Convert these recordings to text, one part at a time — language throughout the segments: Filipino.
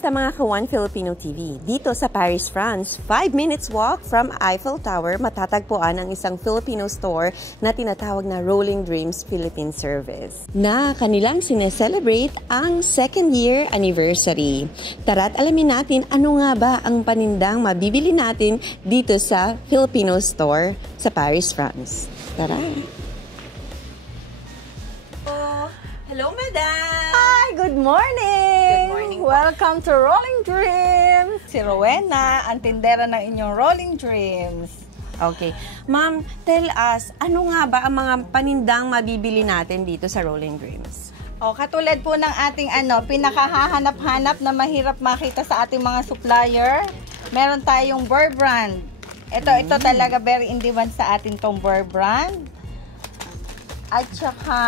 Sa mga Ka1 Filipino TV, dito sa Paris, France, 5 minutes walk from Eiffel Tower, matatagpuan ang isang Filipino store na tinatawag na Rolling Dreams Philippine Service, na kanilang sineselebrate ang 2nd year anniversary. Tara't alamin natin ano nga ba ang panindang mabibili natin dito sa Filipino store sa Paris, France. Tara! Hello, madam! Hi, good morning! Good morning. Welcome to Rolling Dreams! Si Rowena, ang tindera ng inyong Rolling Dreams. Okay. Ma'am, tell us, ano nga ba ang mga panindang mabibili natin dito sa Rolling Dreams? O, katulad po ng ating pinakahahanap-hanap na mahirap makita sa ating mga supplier, meron tayong Burr brand. Ito talaga very in demand sa atin tong Burr brand. At saka,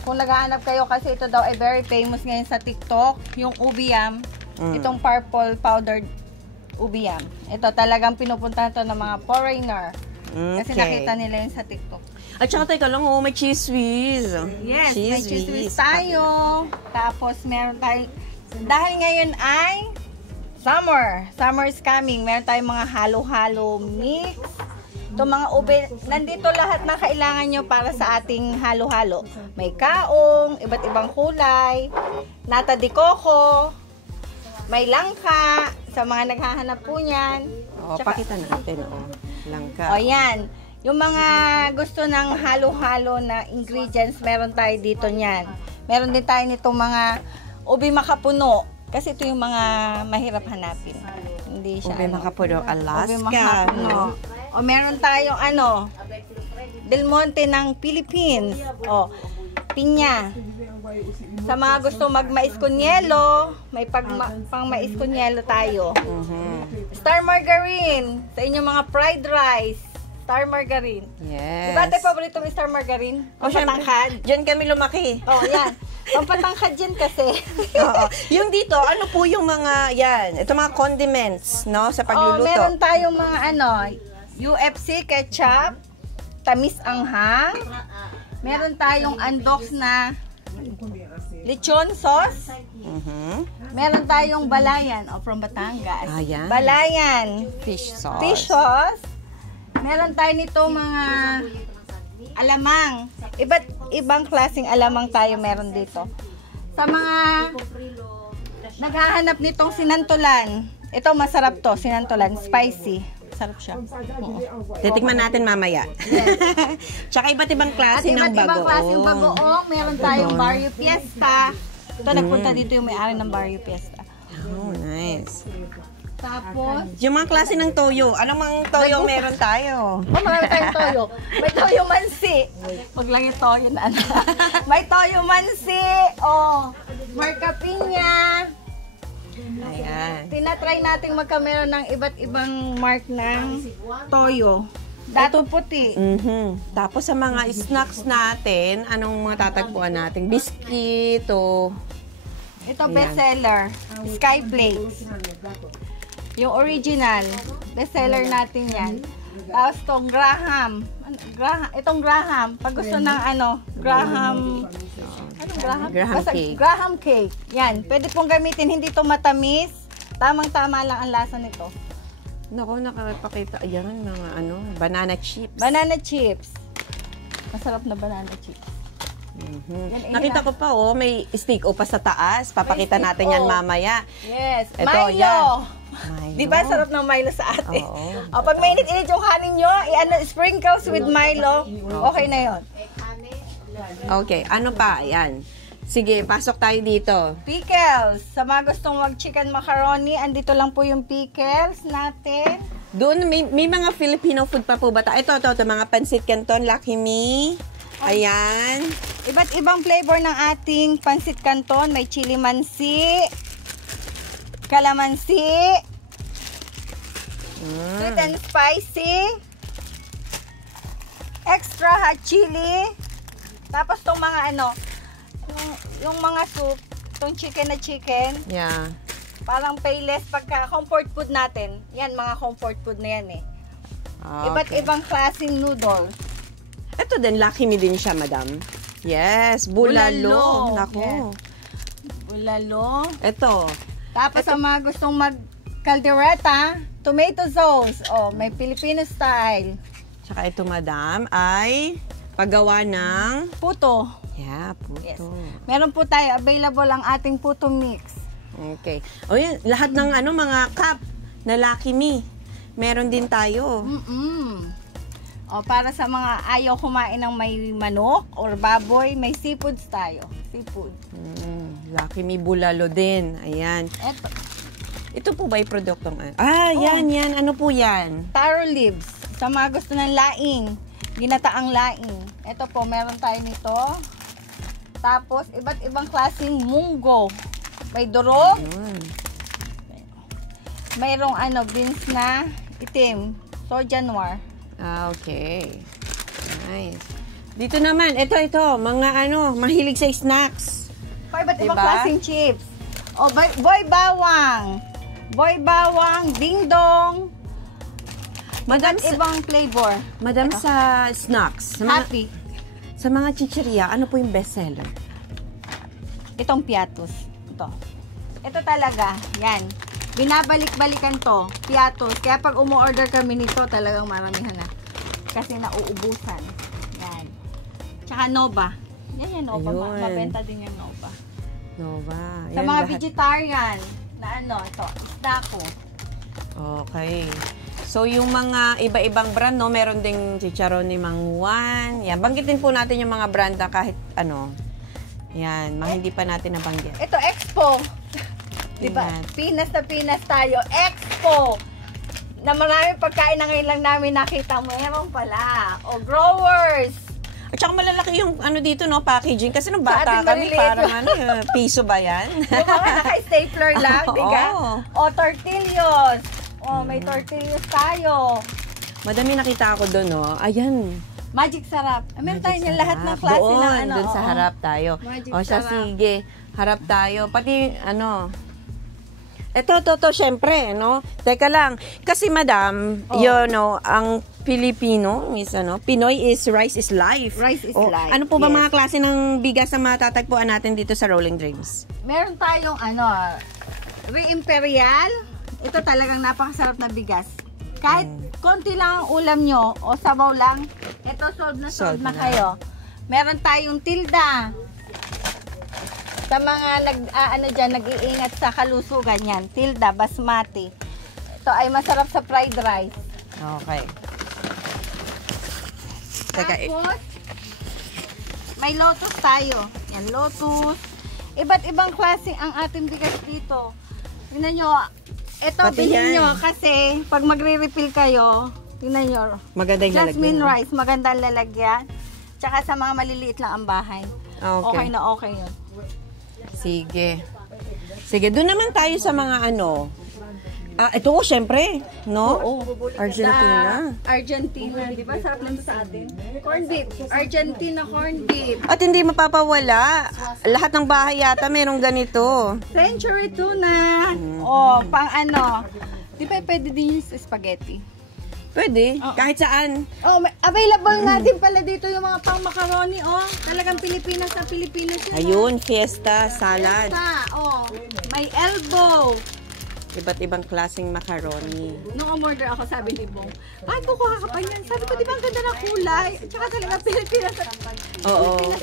kung naghahanap kayo kasi ito daw ay very famous ngayon sa TikTok, yung ubi-yam, itong purple powdered ubi-yam. Ito talagang pinupuntahan to ng mga foreigner. Kasi nakita nila yun sa TikTok. At saka teka lang, may cheese whiz. Yes, may cheese whiz tayo. Tapos meron tayo, dahil ngayon ay summer. Summer is coming. Meron tayong mga halo-halo mix. Itong mga ube, nandito lahat na kailangan nyo para sa ating halo-halo. May kaong, iba't ibang kulay, nata de coco, may langka, sa mga naghahanap po niyan. Pakita natin, langka. Yan. Yung mga gusto ng halo-halo na ingredients, meron tayo dito niyan. Meron din tayo nitong mga ubi makapuno. Kasi ito yung mga mahirap hanapin. Hindi siya Ube makapuno, Alaska. Ube makapuno. O meron tayong Del Monte ng Philippines. O, pinya. Sa mga gusto mag-mais con yelo, may pang mais con yelo tayo. Star margarine. Sa inyong mga fried rice. Star margarine. Yes. Diba tayo paborito ng star margarine? O, patangkad. Diyan kami lumaki. O, yan. Pampatangkad yan kasi. Oo. Yung dito, ano po yung mga, ito mga condiments, no, sa pagluluto? Meron tayong mga UFC ketchup, tamis anghang. Meron tayong Andox na lechon sauce. Meron tayong balayan, from Batangas. Yan. Balayan. Fish sauce. Fish sauce. Meron tayo nito mga alamang. Iba't ibang klaseng alamang tayo meron dito. Sa mga naghahanap nitong sinantulan, ito masarap to, sinantulan, spicy. Sarap siya. Titikman natin mamaya. Yes. Tsaka iba't ibang klase ng bagoong. Iba't ibang klase ng bagoong. Meron tayong Barrio Fiesta. Ito, nagpunta dito yung may-ari ng Barrio Fiesta. Oh, nice. Tapos, yung mga klase ng toyo. Anong mga toyo meron tayo? Marami tayong toyo. May toyo mansi. Huwag lang yung toyo na May toyo mansi. Marca Piña. Ayan. Tinatry natin magkamera ng iba't ibang mark ng toyo. Dato puti. Tapos sa mga snacks natin, anong mga tatagpuan natin? Biscuit o... Ito bestseller. Sky Flakes. Yung original. Bestseller natin yan. Tapos itong Graham. Itong Graham. Pag gusto ng Graham... Graham cake. Graham cake. Yan. Pwede pong gamitin. Hindi ito matamis. Tamang-tama lang ang lasa nito. Naku, nakapakita. Ayan, mga banana chips. Banana chips. Masarap na banana chips. Nakita ko pa, may steak pa sa taas. Papakita natin yan mamaya. Yes. Ito, Milo. Milo. Diba sarap ng Milo sa atin? Pag mainit-init yung kanin nyo, sprinkles with Milo, okay na yon. Okay, ano pa? Ayan. Sige, pasok tayo dito. Pickles. Sa mga gustong mag-chicken macaroni, andito lang po yung pickles natin. Doon, may mga Filipino food pa po ba? Ito, mga pancit canton, Lucky Me. Ayan. Iba't ibang flavor ng ating pancit canton. May chili mansi, calamansi, sweet and spicy, extra hot chili. Tapos itong mga yung mga soup, itong chicken na chicken. Yeah. Parang payless pagka comfort food natin. Yan, mga comfort food na yan Okay. Iba't ibang klaseng noodles. Ito din, Lucky Me din siya, madam. Yes, bulalo. Naku. Yes. Bulalo. Ito, Tapos sa mga gustong mag-caldereta, tomato sauce. Oh, may Filipino style. Tsaka ito, madam, ay paggawa ng... Puto. Yeah, puto. Yes. Meron po tayo, available ang ating puto mix. Okay. O yan, lahat ng mga cup na Lucky Me, meron din tayo. O, para sa mga ayaw kumain ng may manok or baboy, may seafoods tayo. Seafood. Lucky Me bulalo din. Ayan. Ito po ba yung produktong yan. Ano po yan? Taro leaves. Sa mga gusto ng laing, ginataang laing. Ito po, meron tayo nito. Tapos, iba't ibang klaseng munggo. May durog. Mayroong beans na itim. Soja noir. Okay. Nice. Dito naman, ito, mga mahilig sa snacks. Iba't ibang klaseng chips. O, boy bawang. Boy bawang, ding dong. Madam, ibang flavor. Madam, sa snacks, Happy. Sa mga chichirya, ano po yung best seller? Itong piatos. Ito talaga, yan. Binabalik-balikan to, piatos. Kaya pag umu-order kami nito, talagang maramihan na. Kasi nauubusan. Yan. Tsaka Nova. Yan, Nova. Mabenta din yung Nova. Nova. Sa mga vegetarian, na ito, isda ko. Okay. So, yung mga iba-ibang brand, meron ding chicharon ni Mang Juan. Yan, banggitin po natin yung mga brand na kahit Yan, hindi pa natin nabanggit. Ito, Expo. Diba? Pinas na Pinas tayo. Expo. Na maraming pagkain na ngayon lang namin nakita mo. Meron pala. O, growers. At saka malalaki yung dito, packaging. Kasi nung bata kami, parang piso ba yan? Yung mga naka-stapler lang, diga? O, tortillos. O, may tortillos tayo. Madami nakita ako doon, Ayan. Magic sarap. Meron tayo niyan lahat ng klase doon sa harap tayo. Magic siya, sarap. sige. Harap tayo. Pati, Ito, syempre, Teka lang. Kasi, madam, ang Filipino is, Pinoy is rice is life. Rice is life. Ano po ba mga klase ng bigas na matatagpuan natin dito sa Rolling Dreams? Meron tayong, Re-Imperial. Ito talagang napakasarap na bigas. Kahit konti lang ang ulam nyo o sabaw lang, ito sold na kayo. Meron tayong Tilda. Sa mga nag-iingat sa kalusugan yan. Tilda, basmati. Ito ay masarap sa fried rice. Okay. Tapos, may lotus tayo. Yan, lotus. Iba't ibang klase ang ating bigas dito. Tingnan nyo, ito, bilhin nyo kasi pag magre-refill kayo, tingnan nyo. Maganda yung Jasmine rice, magandang lalagyan. Tsaka sa mga maliliit lang ang bahay. Okay na okay yun. Sige, doon naman tayo sa mga ito syempre, Argentina. Argentina, di ba? Sarap lang sa atin. Corn beef. Argentina corn beef. At hindi mapapawala. Lahat ng bahay yata merong ganito. Century tuna. Pang Di ba pwede din yung spaghetti? Pwede, kahit saan. Available nga din pala dito yung mga pang macaroni, Talagang Pilipinas na Pilipinas yun. Ayun, fiesta, salad. May elbow. Iba't ibang klaseng macaroni. Nung umorder ako, sabi ni Bong, bakit ko kakapan yan? Sabi ko, di ba ang ganda ng kulay? Tsaka talaga Pilipinas.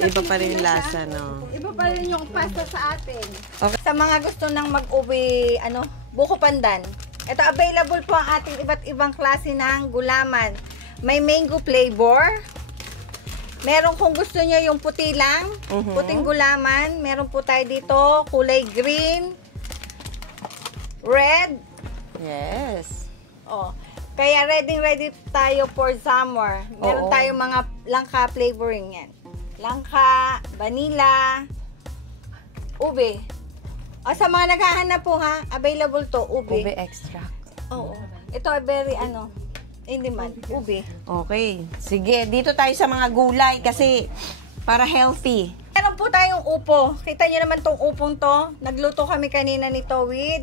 Iba pa rin yung lasa, Iba pa rin yung pasta sa atin. Okay. Sa mga gusto nang mag-uwi, buko pandan. Ito, available po ang ating iba't ibang klase ng gulaman. May mango flavor. Meron kung gusto niyo yung puti lang, puting gulaman. Meron po tayo dito, kulay green, red. Yes. Kaya ready tayo for summer. Meron tayong mga langka flavoring yan. Langka, vanilla, ube. Sa mga naghahanap po available to, ube. Ube extract. Ito ay very in demand, ube. Okay. Sige, dito tayo sa mga gulay kasi para healthy. Meron po tayong upo. Kita nyo naman tong upong to. Nagluto kami kanina nito with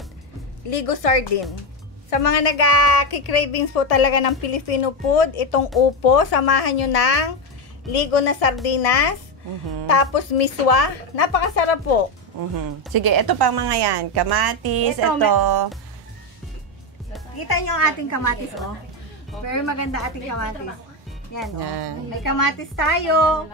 Ligo sardine. Sa mga nag-cravings po talaga ng Filipino food, itong upo, samahan nyo ng ligo na sardinas, tapos miswa. Napakasarap po. Sige, ito pang mga yan. Kamatis, ito. Kita nyo ang ating kamatis, oh. Very maganda ating kamatis. Yan, oh. May kamatis tayo.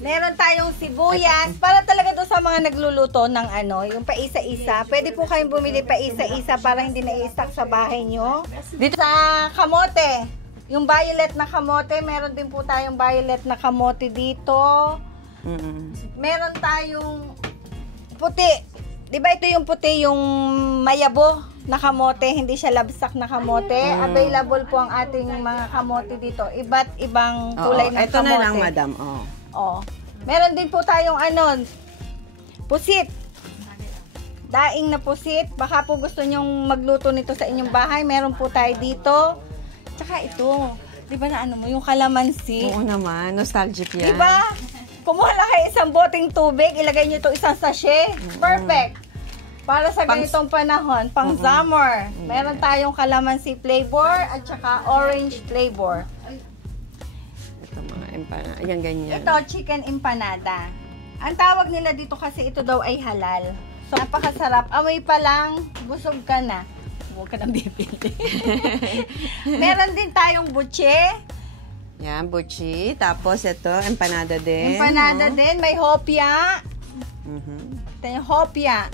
Meron tayong sibuyas. Para talaga doon sa mga nagluluto ng ano, yung paisa-isa. Pwede po kayong bumili paisa-isa para hindi na-i-stack sa bahay nyo. Dito sa kamote. Yung violet na kamote, meron din po tayong violet na kamote dito. Meron tayong puti. Diba ito yung puti, yung mayabo na kamote, hindi siya labsak na kamote. Available po ang ating mga kamote dito. Iba't ibang kulay ng ito kamote. Ito na lang, madam. Meron din po tayong pusit. Daing na pusit. Baka po gusto nyong magluto nito sa inyong bahay. Meron po tayo dito. Tsaka ito. Diba na mo, yung kalamansi. Oo naman, nostalgic yan. Diba? Kumuha lang kayo isang boteng tubig, ilagay nyo ito isang sachet. Perfect. Para sa ganitong panahon, pang summer. Meron tayong kalamansi flavor at saka orange flavor. Ito mga empanada. Ayan, ganyan. Ito, chicken empanada. Ang tawag nila dito kasi ito daw ay halal. So, napakasarap. Amoy pa lang, busog ka na. Huwag ka nang bibili. Meron din tayong butche. Yan, buchi. Tapos ito, empanada din. Empanada din. May hopya. Ito yung hopya.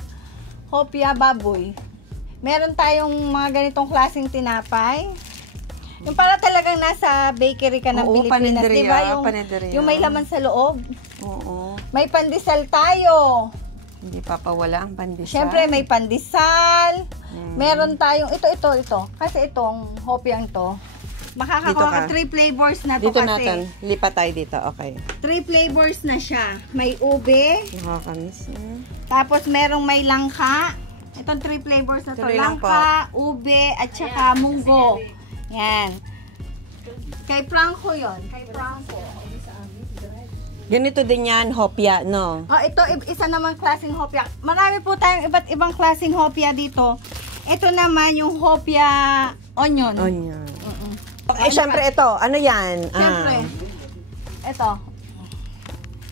Hopya baboy. Meron tayong mga ganitong klaseng tinapay. Yung para talagang nasa bakery ka ng Pilipinas. Diba? Yung may laman sa loob. Oo. May pandesal tayo. Hindi papawala ang pandesal. Siyempre, may pandesal. Meron tayong, ito. Kasi itong hopyang to. Makakakuha ka 3 flavors na to dito kasi. Dito natin. Lipat tayo dito. Okay. 3 flavors na siya. May ube. Nakakamiss. Tapos merong may langka. Itong 3 flavors na to. Tuloy lang Langka, ube, at saka munggo. Yan. Kay Franco yon. Kay Franco. Ganito din yan, hopya, no? Ito, isa naman klaseng hopya. Marami po tayong iba't ibang klaseng hopya dito. Ito naman yung hopya onion. Onion. Syempre ito, ano yan? Syempre, ito.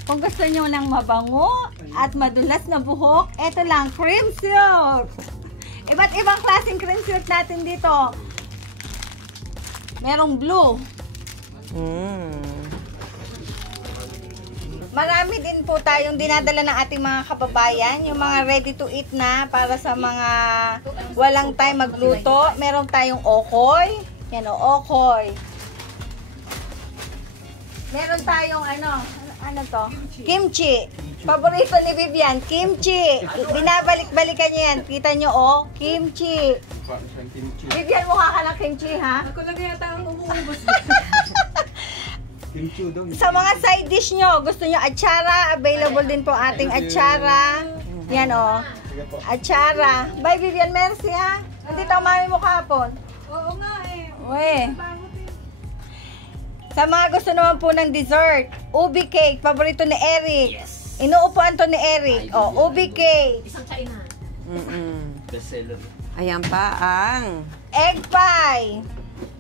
Kung gusto nyo ng mabango at madulas na buhok, ito lang, cream silk. Iba't ibang klaseng cream silk natin dito. Merong blue. Marami din po tayong dinadala ng ating mga kababayan, yung mga ready to eat na para sa mga walang time magluto. Meron tayong okoy. Yan o, okoy. Meron tayong ano to? Kimchi. Paborito ni Vivian, kimchi. Binabalik-balikan niya yan. Kita nyo, kimchi. Vivian, mukha ka ng kimchi, ha? Ako lang yata ang umuubos. Sa mga side dish nyo, gusto nyo atsara, available din po ating atsara. Yan atsara. Bye Vivian, merci ha. Nandito ang mami mo kahapon. Oo nga eh. Uwe. Sa mga gusto naman po ng dessert, ubi cake, paborito ni Eric. Inuupuan to ni Eric. Ubi cake. Isang China. Bestseller. Ayan pa ang Egg pie.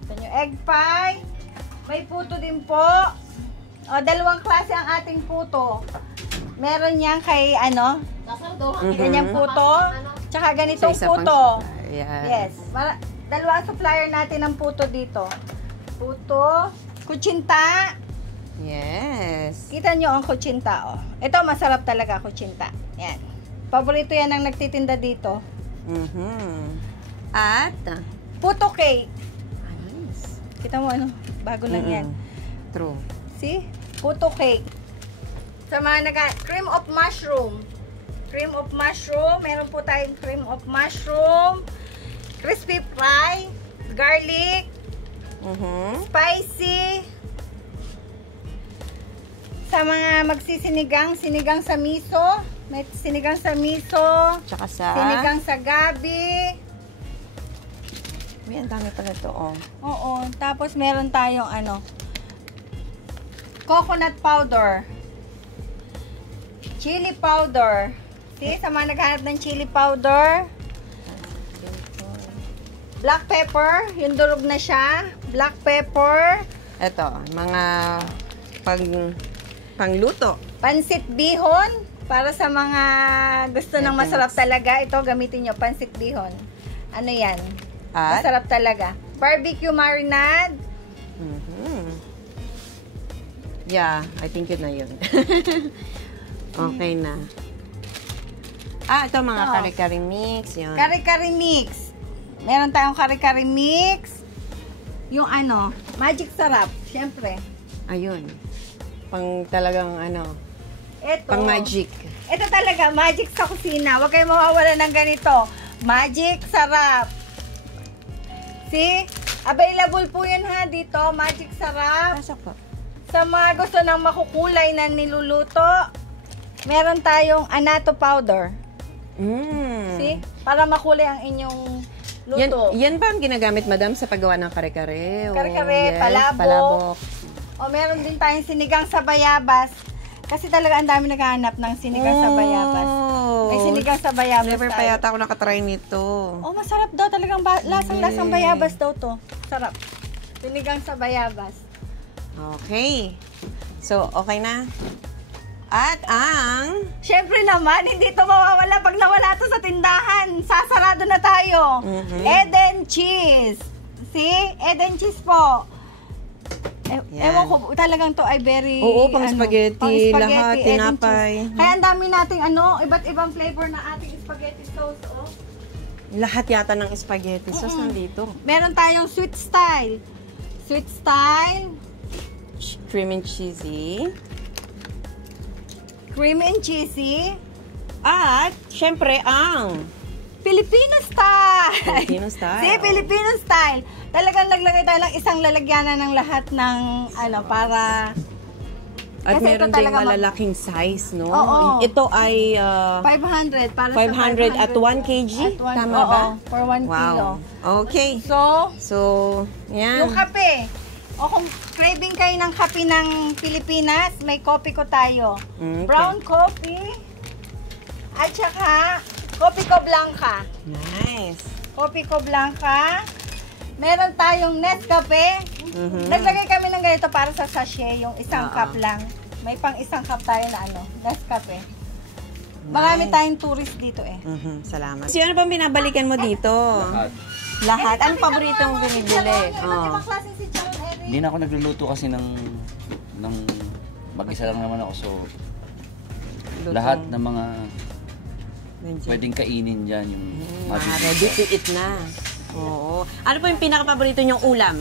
Ito yung egg pie. May puto din po. Dalawang klase ang ating puto. Meron yan kay ganyang puto. Tsaka ganitong puto. Yes. Dalawa supplier natin ng puto dito. Puto. Kutsinta. yes. Kita nyo ang kutsinta, Ito, masarap talaga kutsinta. Yan. Paborito yan ang nagtitinda dito. At Puto cake. Kita mo bago lang yan. True. See? Puto cake. Sa mga cream of mushroom. Cream of mushroom. Meron po tayong cream of mushroom. Crispy fry. Garlic. Spicy. Sa mga magsisinigang, sinigang sa miso. May sinigang sa miso. Tsaka sa Sinigang sa gabi. May ang dami pala ito, Oo. Tapos meron tayong coconut powder. Chili powder. See, sa mga naghanap ng chili powder. Black pepper. Yung durog na siya. Black pepper. Ito, mga pangluto. Pansit bihon. Para sa mga gusto ng masarap talaga, ito gamitin nyo, pansit bihon. Ano yan? At? Masarap talaga. Barbecue marinade. Yeah, I think yun na yun. Okay na. Ito mga kare-kare mix. Yun. Kare-kare mix. Meron tayong kare-kare mix. Yung ano, magic sarap, syempre. Ayun. Pang talagang Ito. pang magic. Ito talaga, magic sa kusina. Huwag kayong mawawala ng ganito. Magic sarap. See? Available po yun ha dito. Magic sarap. Pasok po. Sa mga gusto ng makukulay na niluluto, meron tayong anato powder. See? Para makulay ang inyong luto. Yan ba ang ginagamit, madam, sa paggawa ng kare-kare? Kare-kare, palabok. O meron din tayong sinigang sa bayabas. Kasi talaga ang dami naghahanap ng sinigang sa bayabas. May sinigang sa bayabas. Never pa yata ako nakatry nito. Oh, masarap daw. Talagang lasang-lasang bayabas daw to. Sarap. Sinigang sa bayabas. Okay. So, okay na. At ang... Siyempre naman, hindi to mawawala. Pag nawala to sa tindahan, sasarado na tayo. Eden cheese. See? Eden cheese po. Ewan ko, talagang to ay very... Oo, pang spaghetti, lahat, Eden tinapay. cheese. Kaya ang dami nating iba't ibang flavor na ating spaghetti sauce. Oh. Lahat yata ng spaghetti sauce nandito. Meron tayong sweet style. Sweet style. Cream and cheesy. Cream and cheesy. At, syempre, ang... Filipino style. Filipino style. See, Filipino style. Talagang naglagay tayo ng isang lalagyanan ng lahat ng para... At Kasi meron ito ding talaga malalaking size, no? Oo. Ito ay 500 para 500 sa 500 at 1 kg? Tama ba? For 1 kilo. Wow. Okay. So, yan. Yung kape. O kung craving kayo ng kape ng Pilipinas, may kopi ko tayo. Okay. Brown coffee. At saka, kopi ko blanca. Nice. Kopi ko blanca. Meron tayong Nescafe. Naglagay kami ng ganito para sa sachet, yung isang cup lang. May pang isang cup tayo na Nescafe. Marami tayong tourist dito eh. Salamat. So, ano bang binabalikan mo dito? Lahat. Anong paboritong binibili? Ibang klaseng si Charon Eric. Hindi na ako nagluluto kasi ng mag-isa lang naman ako. So, lahat ng mga pwedeng kainin dyan. Yung Ready to eat na. Oo. Ano po yung pinaka-paborito niyong ulam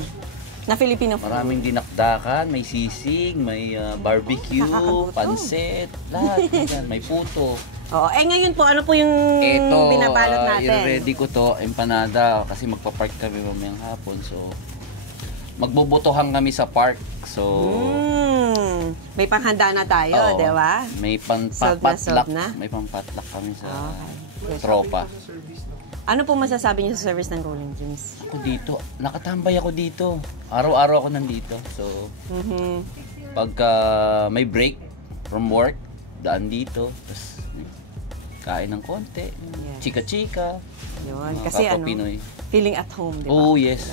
na Filipino food? maraming dinakdakan, may sisig, may barbecue, pansit, lahat. Yan, may puto. Oo. Ngayon po, ano po yung Ito, binabalot natin? i-ready ko to, empanada, kasi magpa-park kami mamayang hapon. So, magbubutuhan kami sa park. So, may panghanda na tayo, di ba? May Sold na. May pampatlak kami sa tropa. Ano po masasabi niyo sa service ng Rolling Dreams? Ako dito, nakatambay ako dito. Araw-araw ako nandito. So, pagka may break from work, daan dito. Tapos, kain ng konti. Yes. Chika-chika. Yun. Kasi Pinoy. feeling at home, di ba? Oh, yes.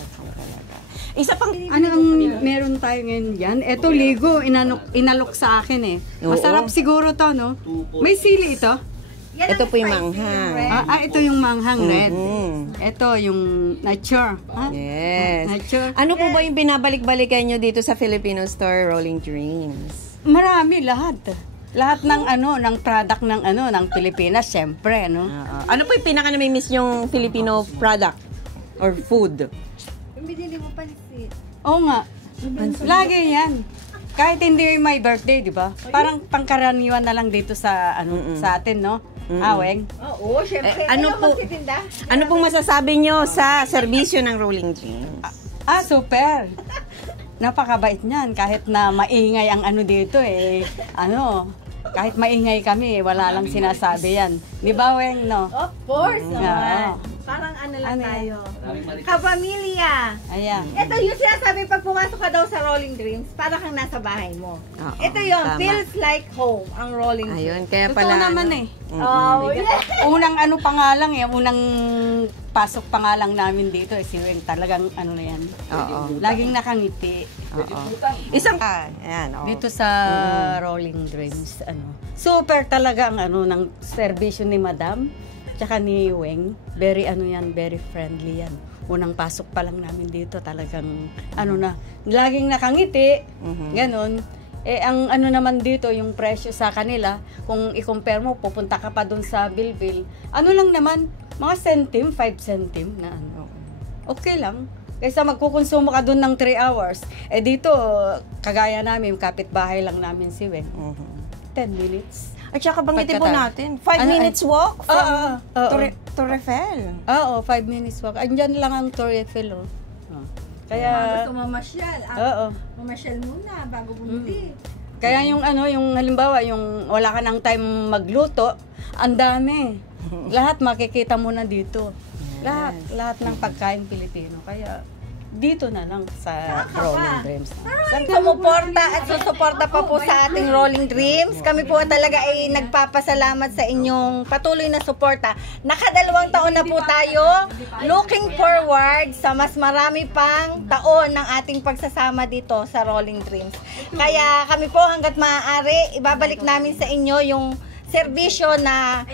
Isa pang... Ano ang meron tayo ngayon yan? Ito, ligo. Inalok sa akin eh. Masarap siguro to, no? May sili ito? Ito po yung manghang. Ito yung manghang red. Ito yung nature. Yes. Nature. Ano po ba yung binabalik-balikan nyo dito sa Filipino store, Rolling Dreams? Marami, lahat. Lahat ng ng product ng Pilipinas, syempre, no? Ano po yung pinaka-namimiss yung Filipino product or food? Yung binili mo pansit. Oo nga. Lagi yan. Kahit hindi my birthday, di ba? Parang pangkaraniwan na lang dito sa sa atin, no? Aweng. Oo, syempre. Ano po? Ano pong masasabi nyo sa serbisyo ng Rolling Dreams? Super. Napakabait niyan. Kahit na maingay ang dito kahit maingay kami, wala lang sinasabi yan. Di ba, Weng, no? Of course naman. Yeah. Parang lang tayo. Kapamilya. Ayan. Ito yung sinasabi pag pumasok ka daw sa Rolling Dreams, para kang nasa bahay mo. Oo, Ito yung tama. feels like home, ang Rolling Dreams. Ayun, kaya Totoo pala... naman eh. Oh, yeah. Unang pa nga lang unang Pagpasok pa nga lang namin dito, si Weng talagang ano na yan. Oo. Laging nakangiti. Isang, ayan, oh. Dito sa Rolling Dreams, super talaga ang ng serbisyo ni Madam, tsaka ni Weng. Very very friendly yan. Unang pasok pa lang namin dito, talagang laging nakangiti, ganon. Ang naman dito, yung presyo sa kanila, kung i-compare mo, pupunta ka pa dun sa Bilbil, lang naman, mga centim, 5 centim na okay lang. Kaysa magkukonsumo ka dun ng 3 hours. Dito, kagaya namin, kapitbahay lang namin si Weng. 10 minutes. At saka banggitin po natin, 5 minutes walk from Torre Eiffel. Oo, 5 minutes walk. Andyan lang ang Torre Eiffel. Kaya, Gusto mamasyal. oo. Mamasyal muna bago bumili. Kaya yung yung halimbawa, yung wala ka ng time magluto, ang dami. Lahat makikita mo na dito. Lahat ng pagkain Pilipino. Kaya dito na lang sa Rolling Dreams. Sumuporta at susuporta pa po sa ating Rolling Dreams. Kami po talaga ay nagpapasalamat sa inyong patuloy na suporta. Nakadalawang taon na po tayo. Looking forward sa mas marami pang taon ng ating pagsasama dito sa Rolling Dreams. Kaya kami po hanggat maaari, ibabalik namin sa inyo yung serbisyo na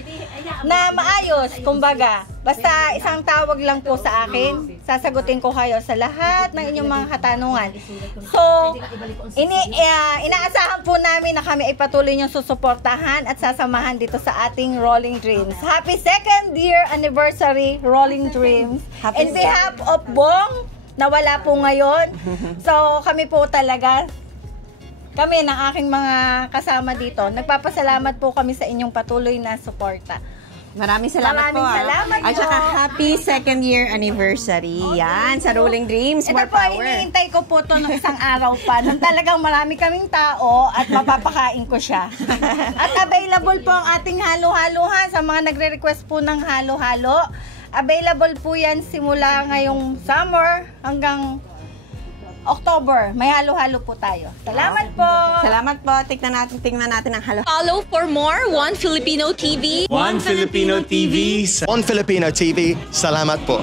maayos, kumbaga. Basta isang tawag lang po sa akin, sasagutin ko kayo sa lahat ng inyong mga katanungan. So, inaasahan po namin na kami ay patuloy niyong susuportahan at sasamahan dito sa ating Rolling Dreams. Happy 2nd year anniversary, Rolling Dreams. In behalf of Bong, na wala po ngayon. So, kami po talaga, kami ng aking mga kasama dito, nagpapasalamat po kami sa inyong patuloy na suporta. Maraming salamat Maraming po. salamat At saka po. happy 2nd year anniversary. Yan, sa Rolling Dreams, Ito more po, power. iniintay ko po to ng isang araw pa. Nang talagang marami kaming tao at mapapakain ko siya. At available po ang ating halo-halohan sa mga nagre-request po ng halo-halo. Available po yan simula ngayong summer hanggang October. May halo-halo po tayo. Salamat po! Salamat po. Tingnan natin ang halo. Follow for more One Filipino TV. One Filipino TV. On Filipino TV, salamat po.